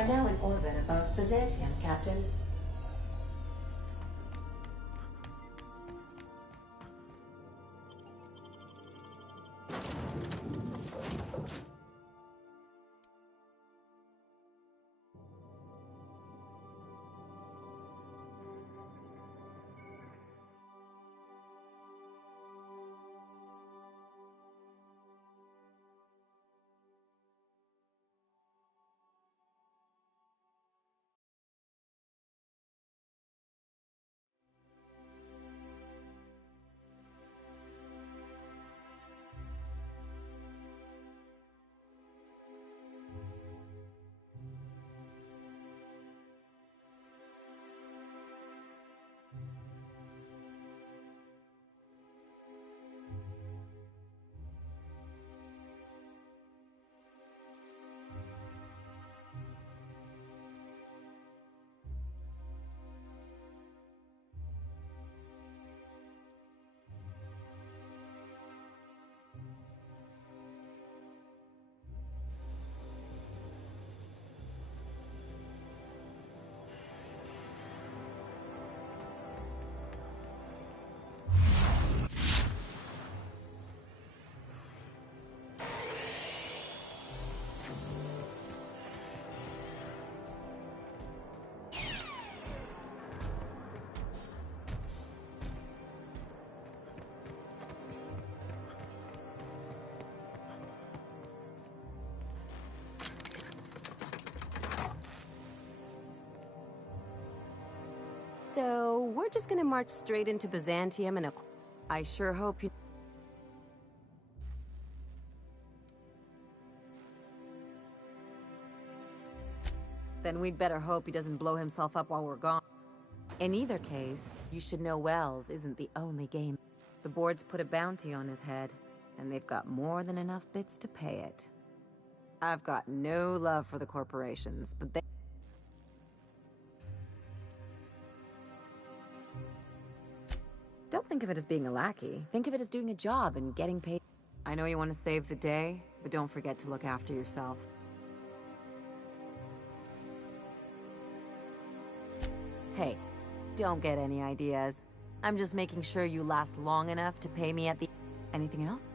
are now in orbit above Byzantium, Captain. So, we're just gonna march straight into Byzantium and I sure hope you... Then we'd better hope he doesn't blow himself up while we're gone. In either case, you should know Wells isn't the only game. The board's put a bounty on his head, and they've got more than enough bits to pay it. I've got no love for the corporations, but they... Don't think of it as being a lackey. Think of it as doing a job and getting paid. I know you want to save the day, but don't forget to look after yourself. Hey, don't get any ideas. I'm just making sure you last long enough to pay me at the... Anything else?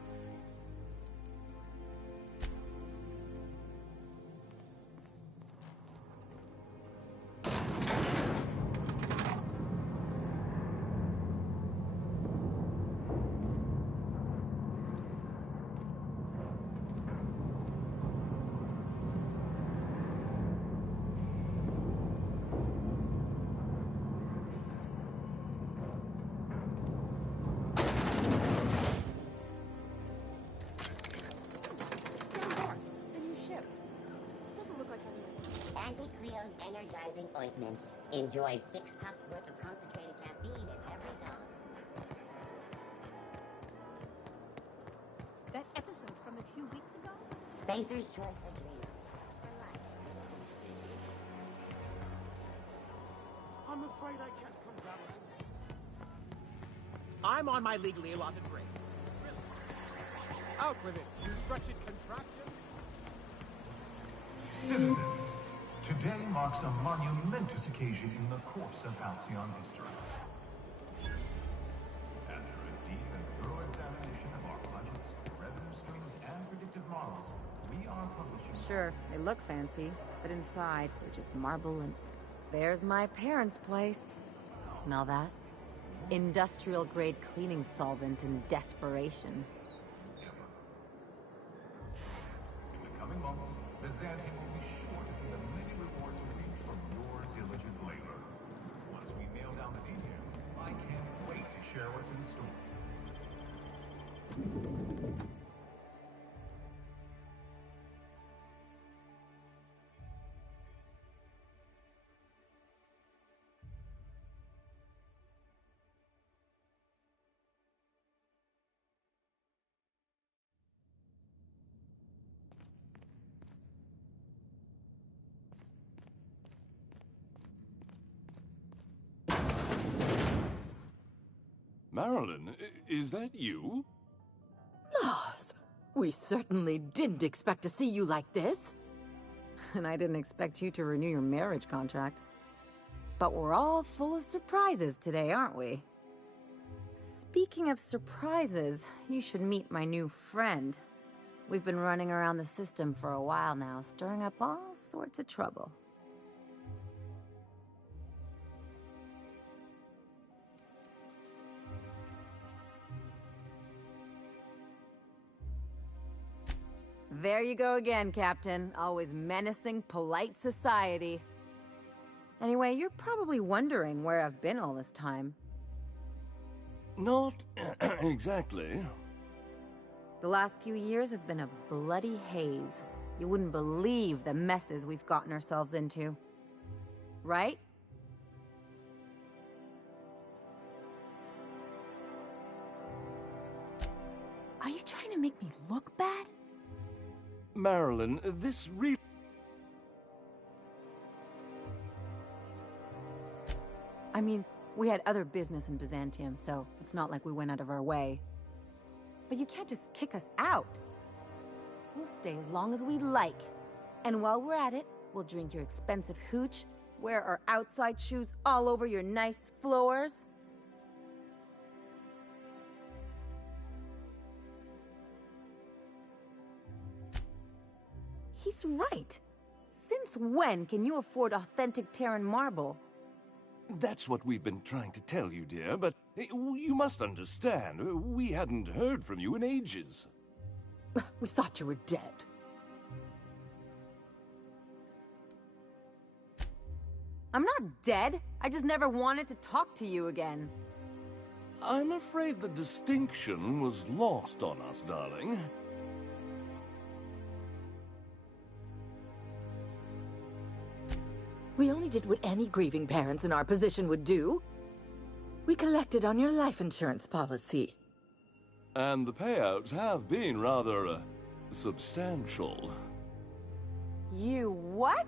Anti-Creo's energizing ointment. Enjoy 6 cups worth of concentrated caffeine at every dawn. That episode from a few weeks ago? Spacer's Choice Adrenal. For life. I'm afraid I can't come down. I'm on my legally allotted break. Out with it, you wretched contraption! Citizens, today marks a monumentous occasion in the course of Halcyon history. After a deep and thorough examination of our budgets, revenue streams, and predictive models, we are publishing... Sure, they look fancy, but inside, they're just marble and... There's my parents' place. Smell that? Industrial-grade cleaning solvent and desperation. In the coming months, Byzantium will be sure to see the many rewards reaped from your diligent labor. Once we nail down the details, I can't wait to share what's in store. Marilyn, is that you? Lars, we certainly didn't expect to see you like this. And I didn't expect you to renew your marriage contract. But we're all full of surprises today, aren't we? Speaking of surprises, you should meet my new friend. We've been running around the system for a while now, stirring up all sorts of trouble. There you go again, Captain. Always menacing polite society. Anyway, you're probably wondering where I've been all this time. Not exactly. The last few years have been a bloody haze. You wouldn't believe the messes we've gotten ourselves into. Right? Are you trying to make me look bad? Marilyn, this really... I mean, we had other business in Byzantium, so it's not like we went out of our way. But you can't just kick us out. We'll stay as long as we like. And while we're at it, we'll drink your expensive hooch, wear our outside shoes all over your nice floors. He's right. Since when can you afford authentic Terran marble? That's what we've been trying to tell you, dear, but you must understand, we hadn't heard from you in ages. We thought you were dead. I'm not dead. I just never wanted to talk to you again. I'm afraid the distinction was lost on us, darling. We only did what any grieving parents in our position would do. We collected on your life insurance policy. And the payouts have been rather, substantial. You what?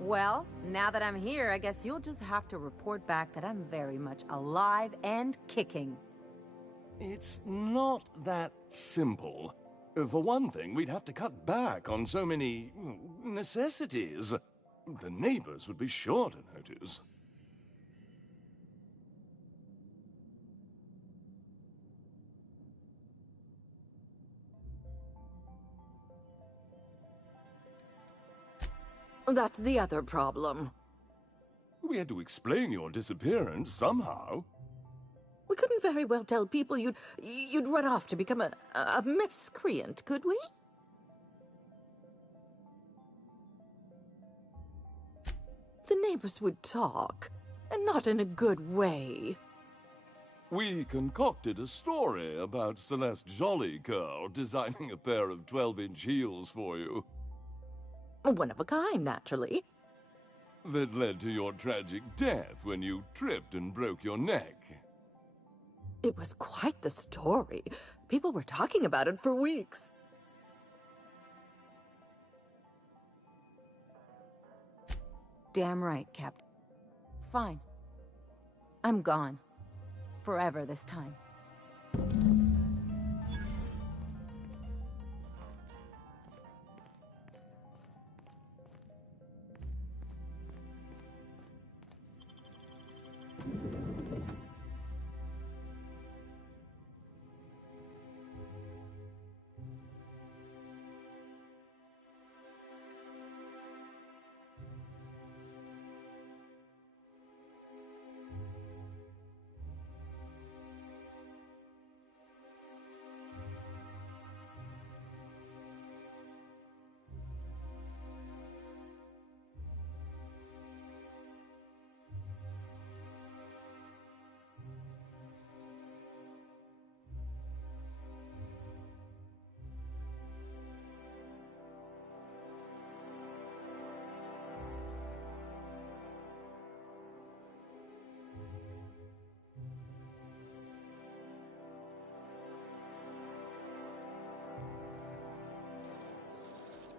Well, now that I'm here, I guess you'll just have to report back that I'm very much alive and kicking. It's not that simple. For one thing, we'd have to cut back on so many necessities. The neighbors would be sure to notice. That's the other problem. We had to explain your disappearance somehow. We couldn't very well tell people you'd run off to become a miscreant, could we? The neighbors would talk, and not in a good way. We concocted a story about Celeste Jollycurl designing a pair of 12-inch heels for you. One of a kind, naturally. That led to your tragic death when you tripped and broke your neck. It was quite the story. People were talking about it for weeks. Damn right, Captain. Fine. I'm gone. Forever this time.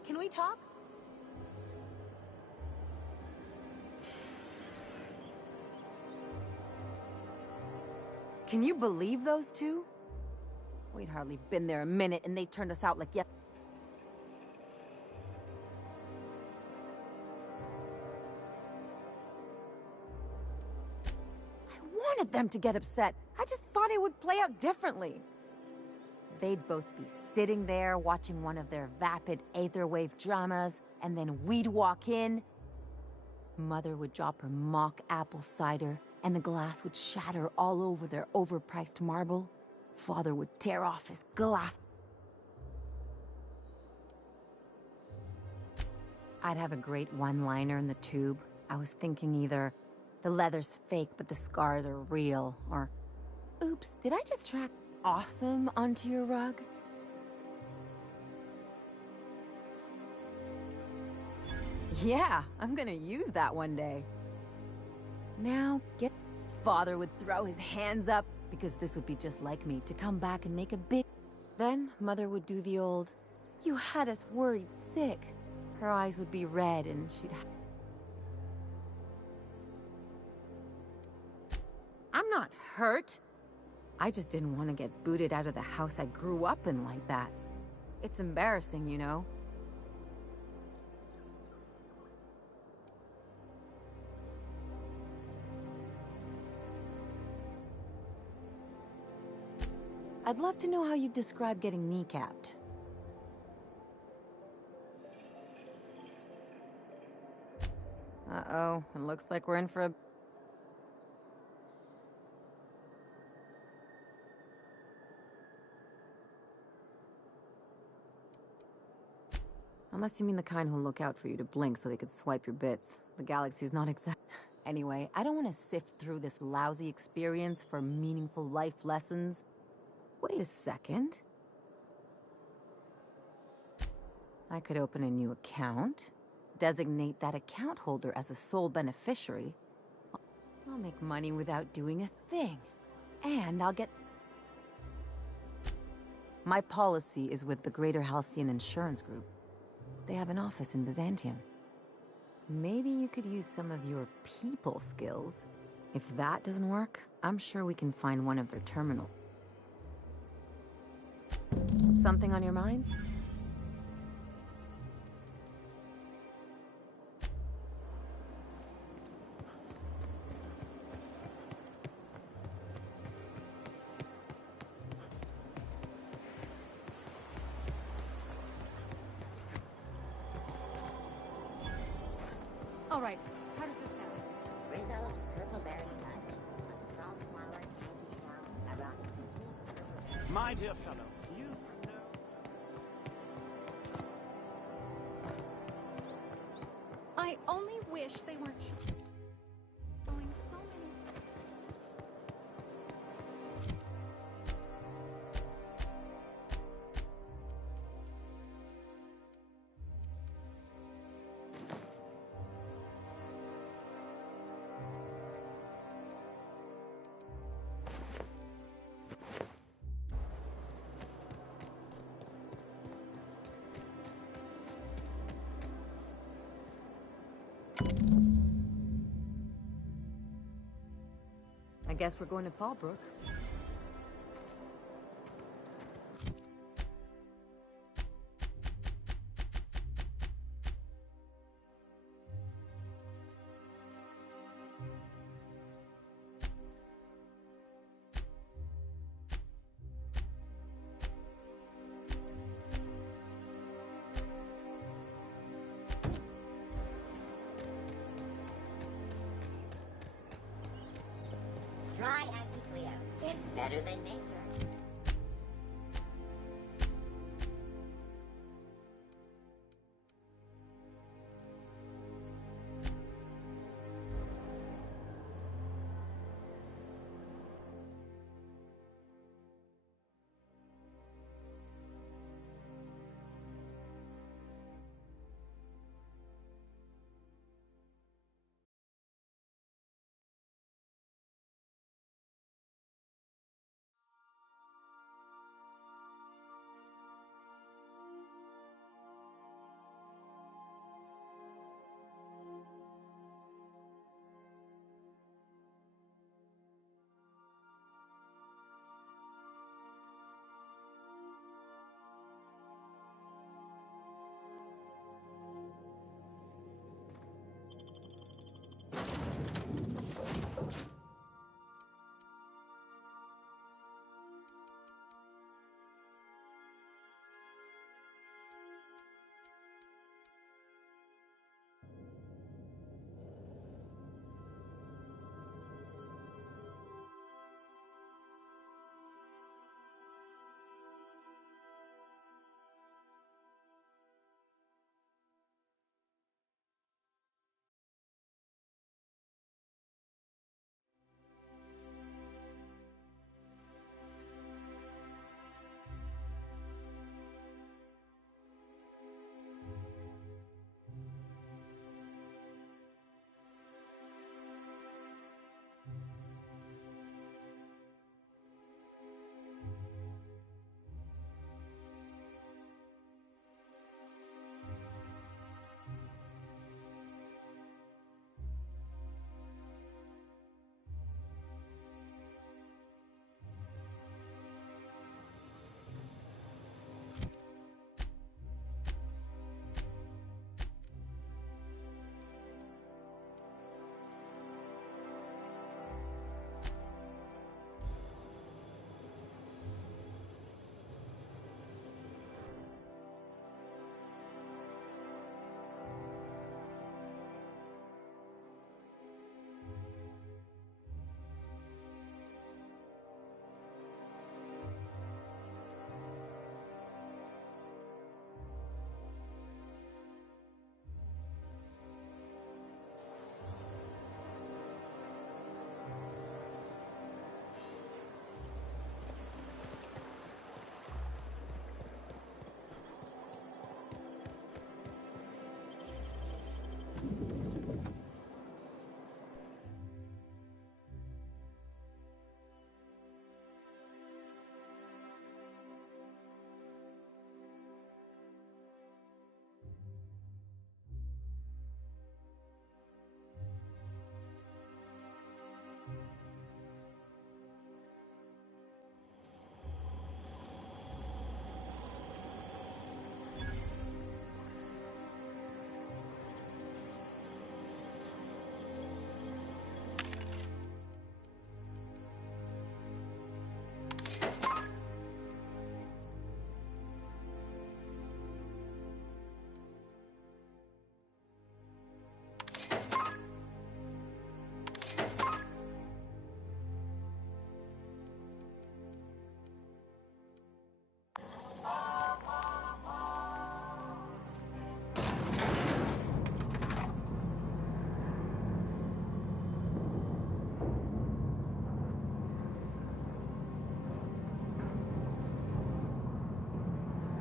Can we talk? Can you believe those two? We'd hardly been there a minute and they turned us out like I wanted them to get upset. I just thought it would play out differently. They'd both be sitting there watching one of their vapid aetherwave dramas, and then we'd walk in. Mother would drop her mock apple cider, and the glass would shatter all over their overpriced marble. Father would tear off his glass. I'd have a great one-liner in the tube. I was thinking either, the leather's fake but the scars are real, or, oops, did I just track awesome onto your rug? Yeah, I'm gonna use that one day. Now, get... Father would throw his hands up, because this would be just like me, to come back and make a big... Then, Mother would do the old, "You had us worried sick." Her eyes would be red and she'd... I'm not hurt. I just didn't want to get booted out of the house I grew up in like that. It's embarrassing, you know? I'd love to know how you'd describe getting kneecapped. Uh-oh, it looks like we're in for a... Unless you mean the kind who'll look out for you to blink so they could swipe your bits. The galaxy's not exact... Anyway, I don't want to sift through this lousy experience for meaningful life lessons. Wait a second. I could open a new account, designate that account holder as a sole beneficiary. I'll make money without doing a thing. And I'll get... My policy is with the Greater Halcyon Insurance Group. They have an office in Byzantium. Maybe you could use some of your people skills. If that doesn't work, I'm sure we can find one of their terminals. Something on your mind? All right, how does this sound? Rizzo's Purple Berry Punch. A saltflower candy shell, a rotten sweet purple berry. My dear fellow, you know... I only wish they weren't showing so many... I guess we're going to Fallbrook. Try Anti-Cleo. It's better than nature.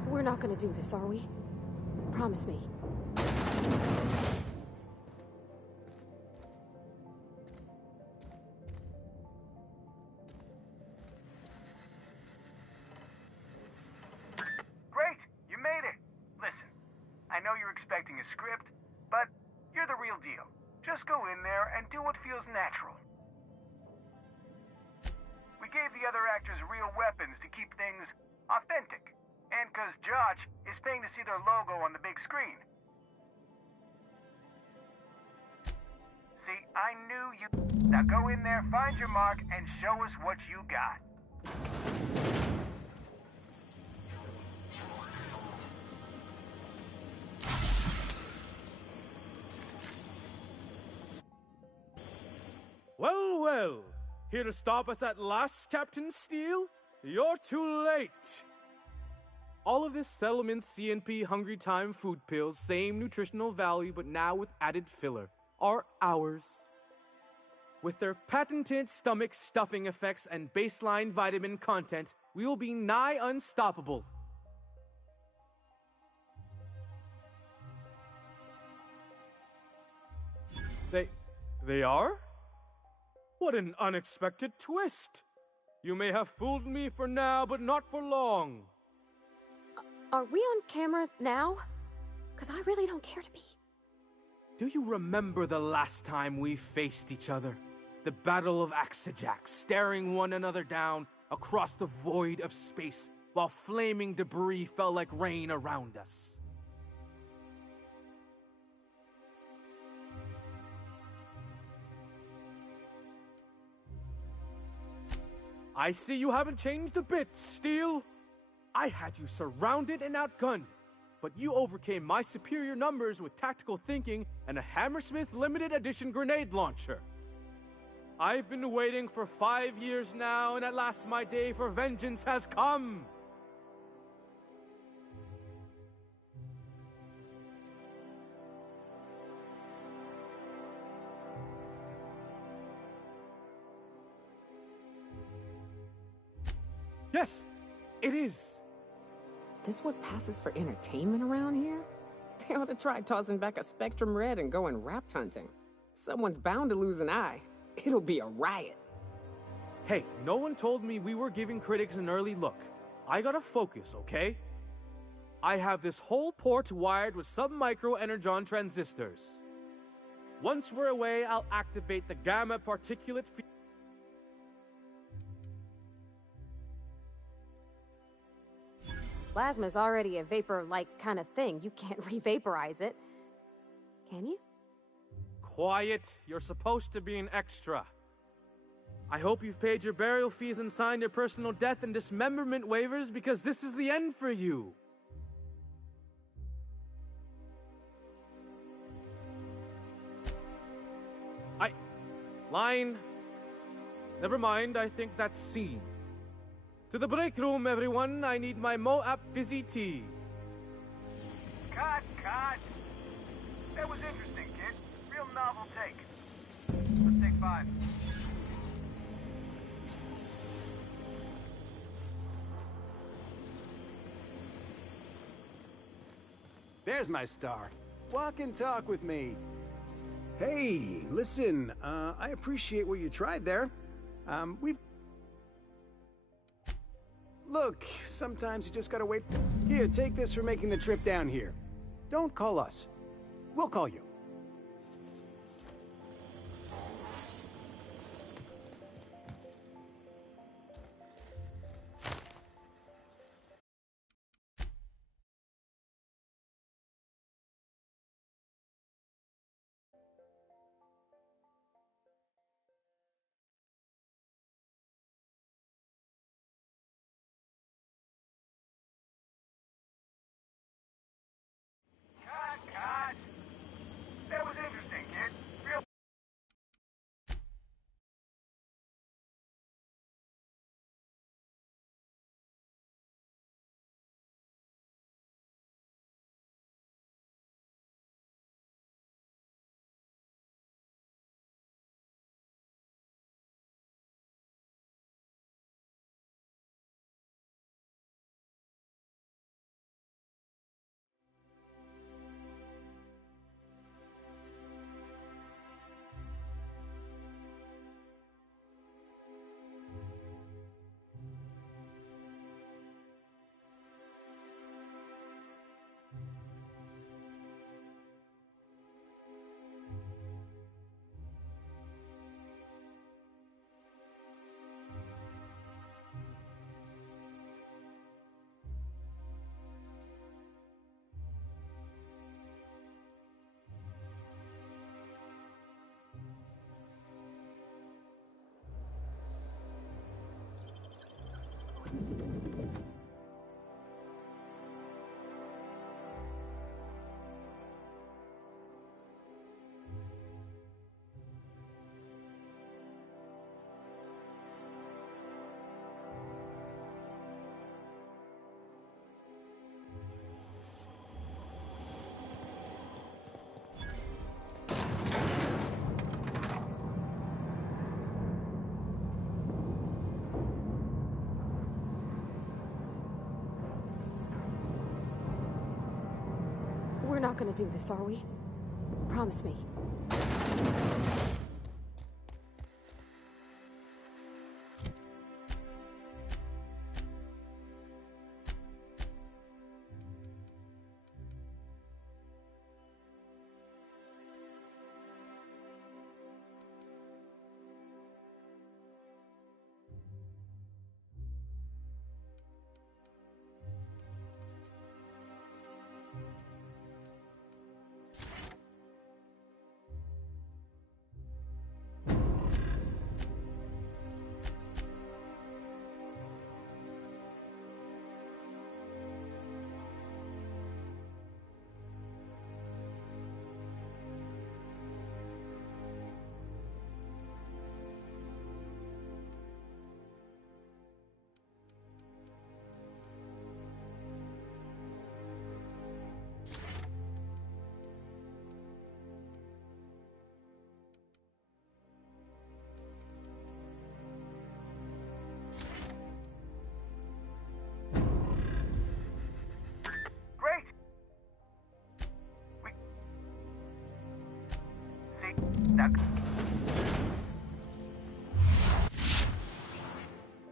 We're not gonna do this, are we? Promise me. Great! You made it! Listen, I know you're expecting a script, but you're the real deal. Just go in there and do what feels natural. We gave the other actors real weapons to keep things authentic. And because Josh is paying to see their logo on the big screen. See, I knew you... Now go in there, find your mark, and show us what you got. Well, well. Here to stop us at last, Captain Steele? You're too late. All of this Settlement CNP Hungry Time food pills, same nutritional value but now with added filler, are ours. With their patented stomach stuffing effects and baseline vitamin content, we will be nigh unstoppable. They are? What an unexpected twist! You may have fooled me for now, but not for long. Are we on camera now? Because I really don't care to be. Do you remember the last time we faced each other? The Battle of Axejack, staring one another down across the void of space while flaming debris fell like rain around us. I see you haven't changed a bit, Steele. I had you surrounded and outgunned, but you overcame my superior numbers with tactical thinking and a Hammersmith limited edition grenade launcher. I've been waiting for 5 years now, and at last my day for vengeance has come. Yes, it is. This what passes for entertainment around here? They ought to try tossing back a Spectrum Red and going rapt hunting. Someone's bound to lose an eye. It'll be a riot. Hey, no one told me we were giving critics an early look. I gotta focus, okay? I have this whole port wired with sub-micro energon transistors. Once we're away, I'll activate the gamma particulate field. Plasma's already a vapor-like kind of thing. You can't re-vaporize it. Can you? Quiet. You're supposed to be an extra. I hope you've paid your burial fees and signed your personal death and dismemberment waivers, because this is the end for you. Line. Never mind, I think that's scene. To the break room, everyone. I need my Moab fizzy tea. Cut! That was interesting, kid. Real novel take. Let's take 5. There's my star. Walk and talk with me. Hey, listen, I appreciate what you tried there. We've... Look, sometimes you just gotta wait. Here, take this for making the trip down here. Don't call us. We'll call you. Cut! That was interesting, kid. Real... We're not gonna do this, are we? Promise me.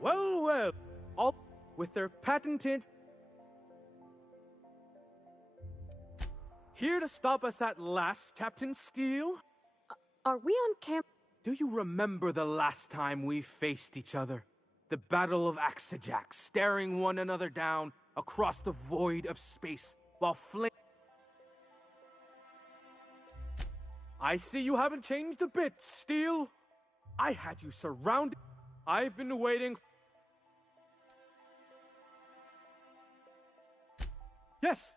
Well, all with their patented... Here to stop us at last, Captain Steele? Are we on camp? Do you remember the last time we faced each other? The Battle of Axajack, staring one another down across the void of space while I see you haven't changed a bit, Steele. I had you surrounded. I've been waiting. Yes.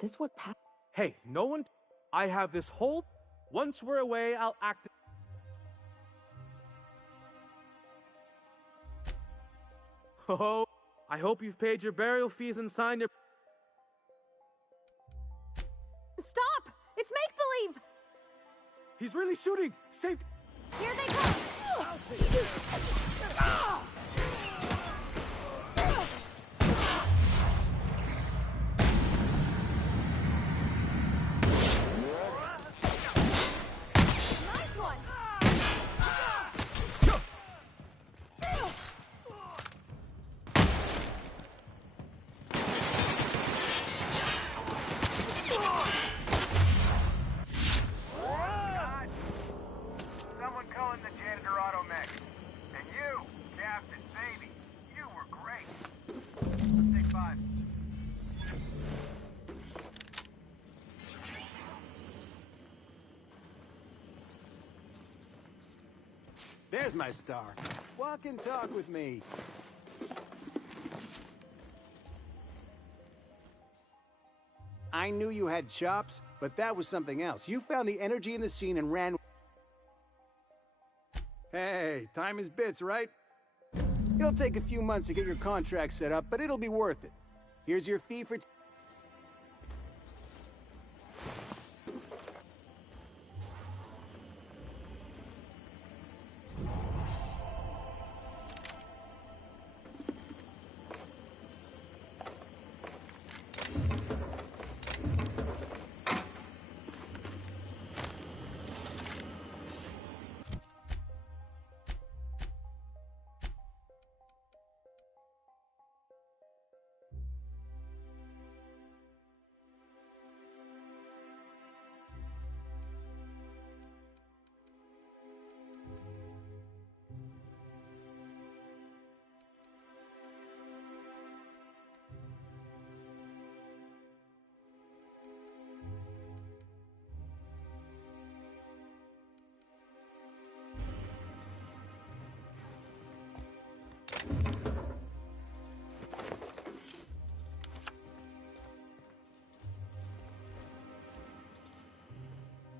This what Pat... Hey, no one... I have this whole... Once we're away, I'll act... Oh, I hope you've paid your burial fees and signed your... Stop! It's make-believe! He's really shooting! Saved... Here they come! There's my star. Walk and talk with me. I knew you had chops, but that was something else. You found the energy in the scene and ran... Hey, time is bits, right? It'll take a few months to get your contract set up, but it'll be worth it. Here's your fee for...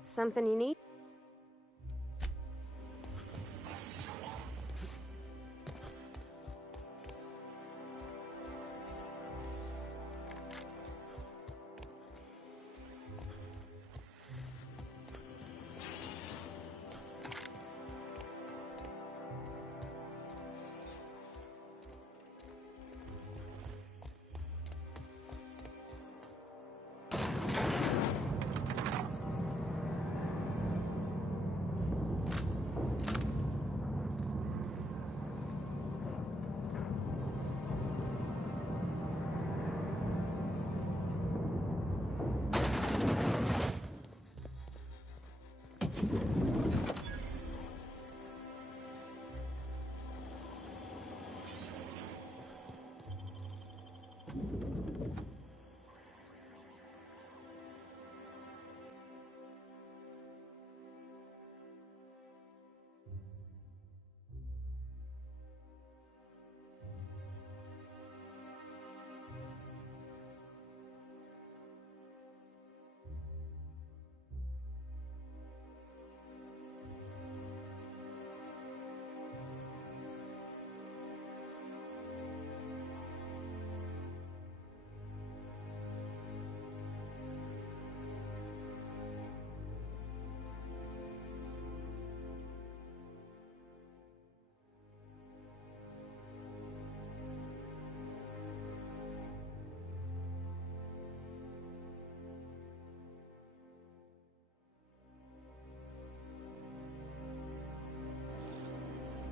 Something you need?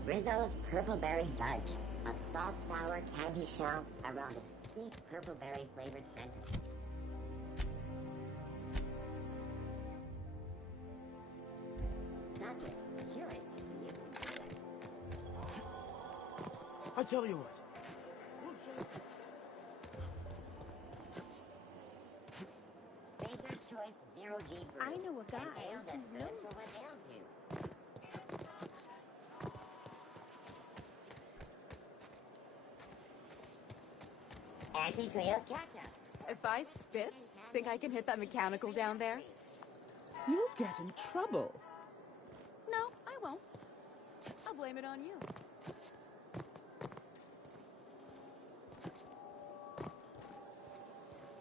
Rizzo's Purple Berry Fudge. A soft, sour candy shell around a sweet purple berry flavored center. Suck it, chew it, you can do it. I tell you what. Spacer's Choice Zero G Brew. I know a guy An ale that's who good knows. for what ails you. Auntie Cleo's ketchup. If I spit, think I can hit that mechanical down there? You'll get in trouble. No, I won't. I'll blame it on you.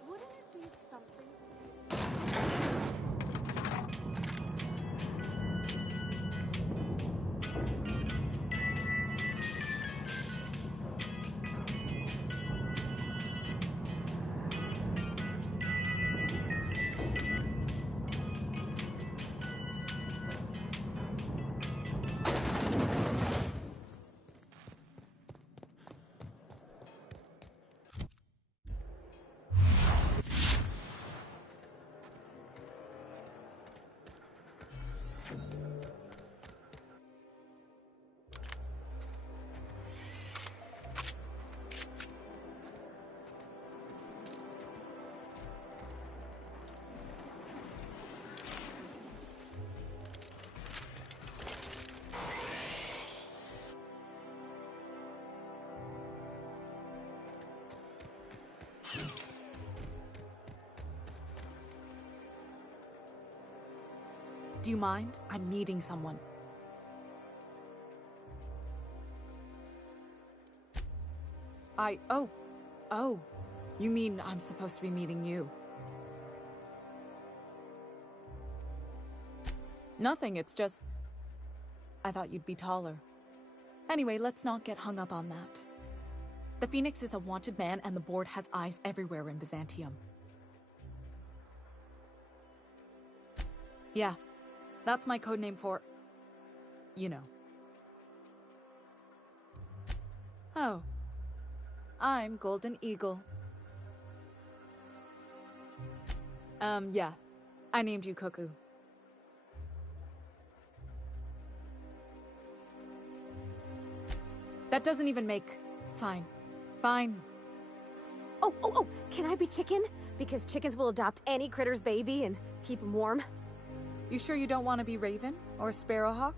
Wouldn't it be something to see? Do you mind? I'm meeting someone. Oh. You mean I'm supposed to be meeting you? Nothing, it's just... I thought you'd be taller. Anyway, let's not get hung up on that. The Phoenix is a wanted man, and the board has eyes everywhere in Byzantium. Yeah, that's my codename for... you know. Oh. I'm Golden Eagle. Yeah. I named you Cuckoo. That doesn't even make... Fine. Fine. Oh, can I be chicken? Because chickens will adopt any critter's baby and keep him warm. You sure you don't want to be Raven? Or Sparrowhawk?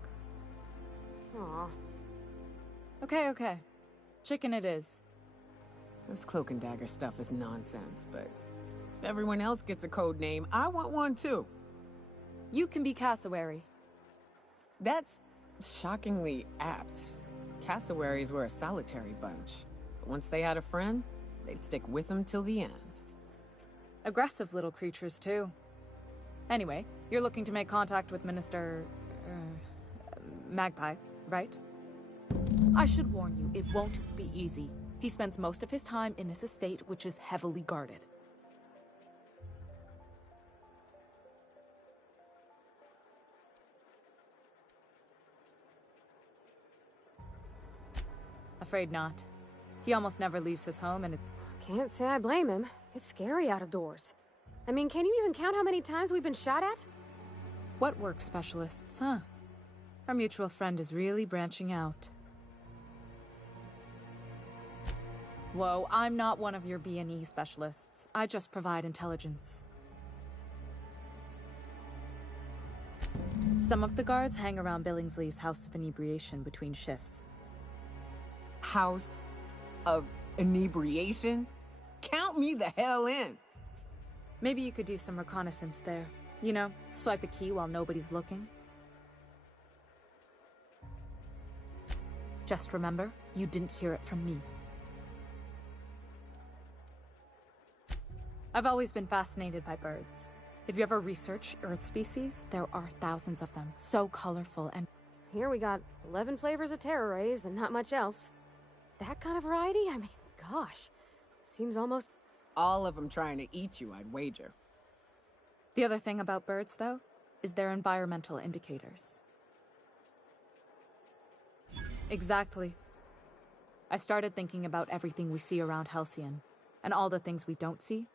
Aw. Okay. Chicken it is. This cloak and dagger stuff is nonsense, but if everyone else gets a code name, I want one too. You can be Cassowary. That's shockingly apt. Cassowaries were a solitary bunch. But once they had a friend, they'd stick with them till the end. Aggressive little creatures, too. Anyway, you're looking to make contact with Minister... Magpie, right? I should warn you, it won't be easy. He spends most of his time in his estate, which is heavily guarded. Afraid not. He almost never leaves his home and Can't say I blame him. It's scary out of doors. I mean, can you even count how many times we've been shot at? What work specialists, huh? Our mutual friend is really branching out. Whoa, I'm not one of your B&E specialists. I just provide intelligence. Some of the guards hang around Billingsley's House of Inebriation between shifts. House of Inebriation? Count me the hell in! Maybe you could do some reconnaissance there. You know, swipe a key while nobody's looking. Just remember, you didn't hear it from me. I've always been fascinated by birds. If you ever research Earth species, there are thousands of them, so colorful and... Here we got 11 flavors of terror rays and not much else. That kind of variety? I mean, gosh. Seems almost... All of them trying to eat you, I'd wager. The other thing about birds, though, is their environmental indicators. Exactly. I started thinking about everything we see around Halcyon, and all the things we don't see.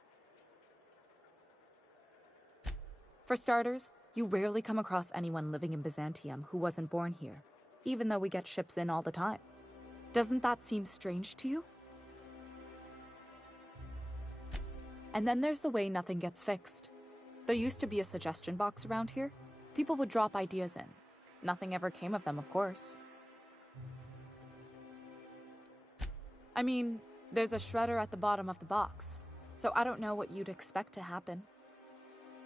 For starters, you rarely come across anyone living in Byzantium who wasn't born here, even though we get ships in all the time. Doesn't that seem strange to you? And then there's the way nothing gets fixed. There used to be a suggestion box around here. People would drop ideas in. Nothing ever came of them, of course. I mean, there's a shredder at the bottom of the box, so I don't know what you'd expect to happen.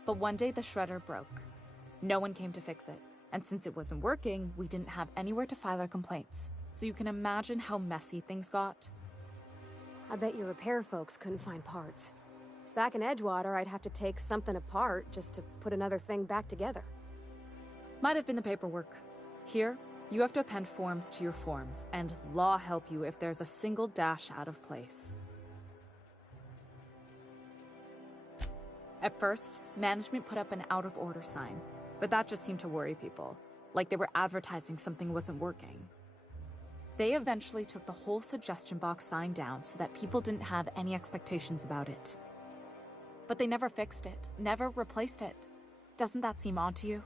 But one day the shredder broke. No one came to fix it, and since it wasn't working, we didn't have anywhere to file our complaints. So you can imagine how messy things got. I bet your repair folks couldn't find parts. Back in Edgewater, I'd have to take something apart just to put another thing back together. Might have been the paperwork. Here, you have to append forms to your forms, and law help you if there's a single dash out of place. At first, management put up an out-of-order sign, but that just seemed to worry people, like they were advertising something wasn't working. They eventually took the whole suggestion box sign down so that people didn't have any expectations about it. But they never fixed it, never replaced it. Doesn't that seem odd to you?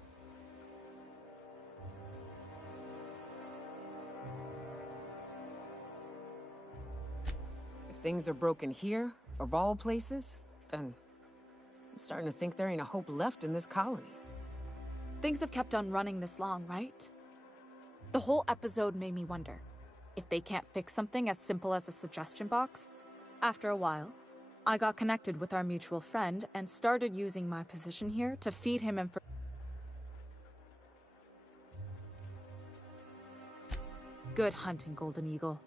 If things are broken here, of all places, then I'm starting to think there ain't a hope left in this colony. Things have kept on running this long, right? The whole episode made me wonder, if they can't fix something as simple as a suggestion box, after a while, I got connected with our mutual friend and started using my position here to feed him information. Good hunting, Golden Eagle.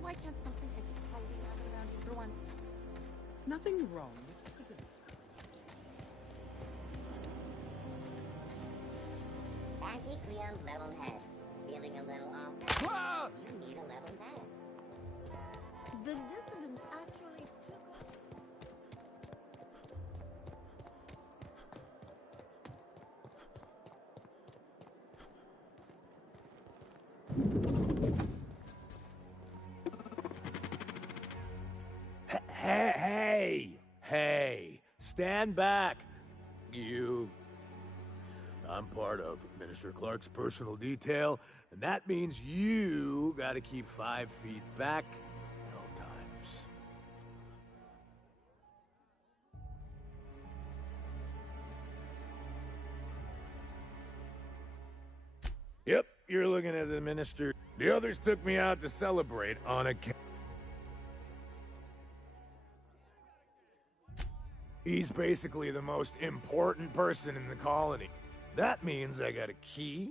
Why can't something exciting happen around here for once? Nothing wrong with stability. Auntie Cleo's level head. Feeling a little off? You need a level head. The dissidents actually took... Hey, stand back, you. I'm part of Minister Clark's personal detail, and that means you gotta keep 5 feet back at all times. Yep, you're looking at the minister. The others took me out to celebrate on a... He's basically the most important person in the colony. That means I got a key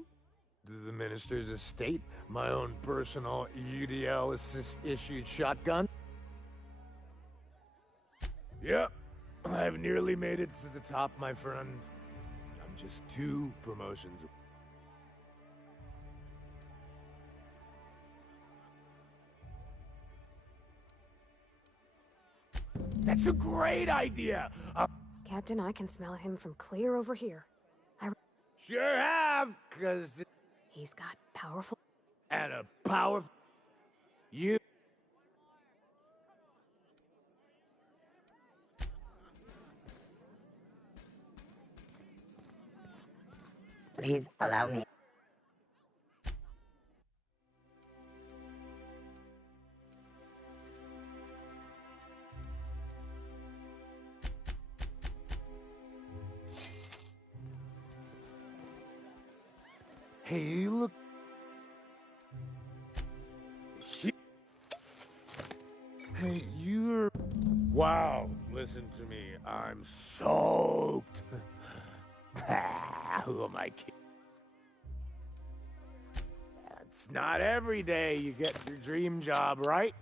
to the minister's estate, my own personal UDL-issued shotgun. Yep, I've nearly made it to the top, my friend. I'm just 2 promotions. That's a great idea! Captain, I can smell him from clear over here. Sure have, 'cause... He's got powerful... And a powerful... You... Please allow me. Hey, you look... Hey, you're... Wow, listen to me. I'm soaked. Who am I kidding? It's not every day you get your dream job, right?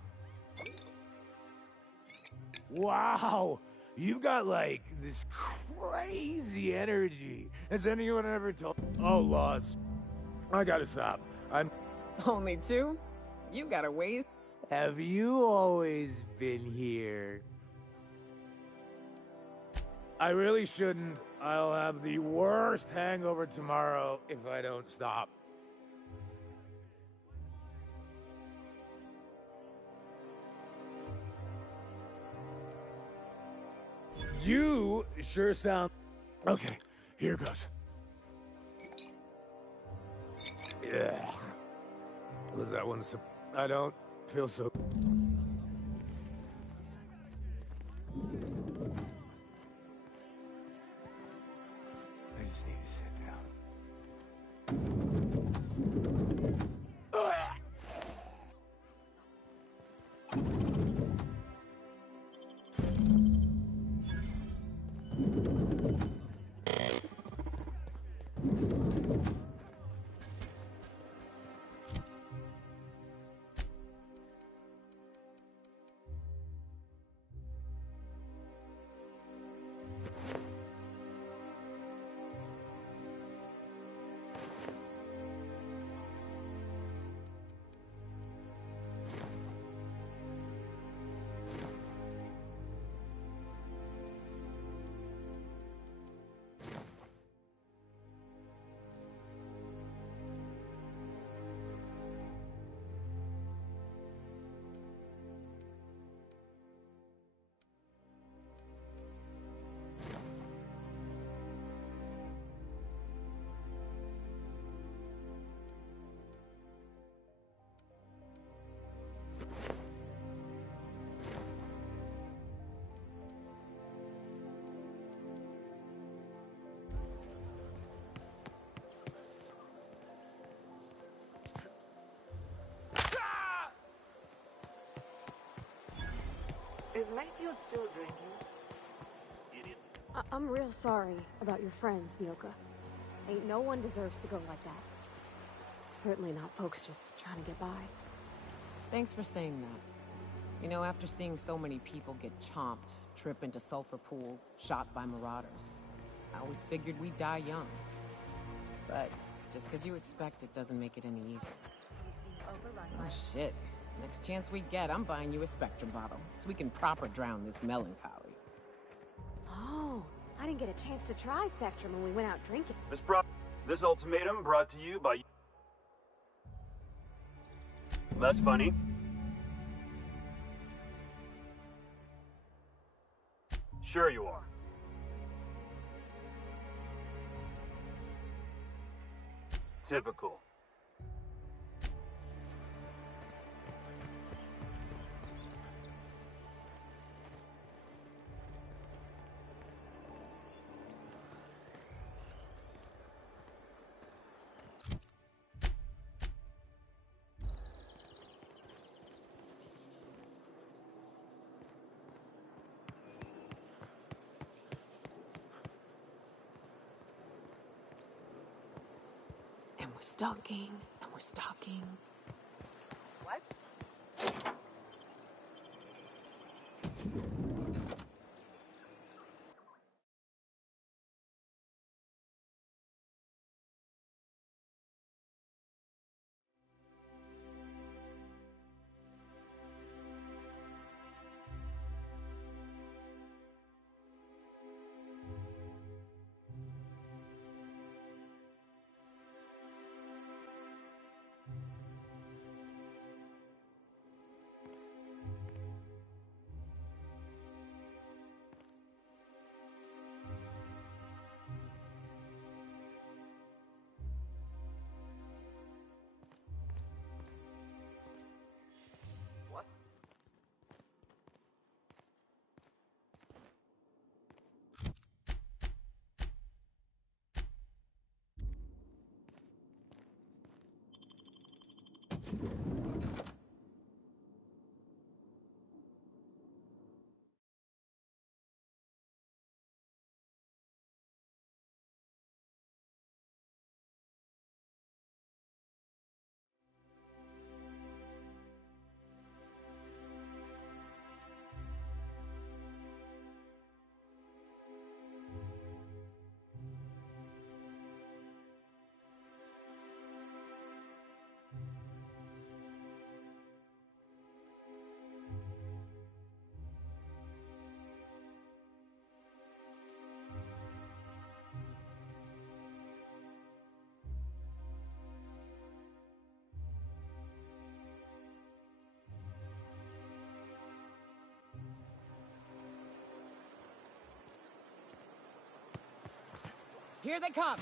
Wow, you've got, like, this crazy energy. Has anyone ever told... Oh, Lost. I gotta stop. I'm... Only 2? You got a ways... Have you always been here? I really shouldn't. I'll have the worst hangover tomorrow if I don't stop. You sure sound... Okay, here goes. Yeah. Was that one I don't feel so... I just need to sit down. Mayfield still drinking? I'm real sorry about your friends, Nyoka. Ain't no one deserves to go like that. Certainly not folks just trying to get by. Thanks for saying that. You know, after seeing so many people get chomped, trip into sulfur pools, shot by marauders, I always figured we'd die young. But just because you expect it doesn't make it any easier. Oh shit. Next chance we get, I'm buying you a Spectrum bottle, so we can proper drown this melancholy. Oh, I didn't get a chance to try Spectrum when we went out drinking. This ultimatum brought to you by... That's funny. Sure you are. Typical. And we're stalking, and we're stalking. What? Here they come!